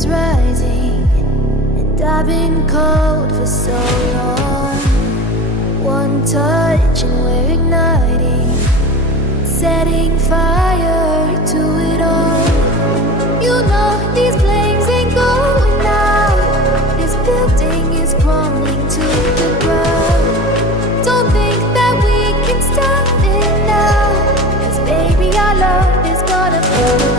is rising, and I've been cold for so long. One touch and we're igniting, setting fire to it all. You know these flames ain't going out. This building is crumbling to the ground. Don't think that we can stop it now, 'cause baby our love is gonna burn.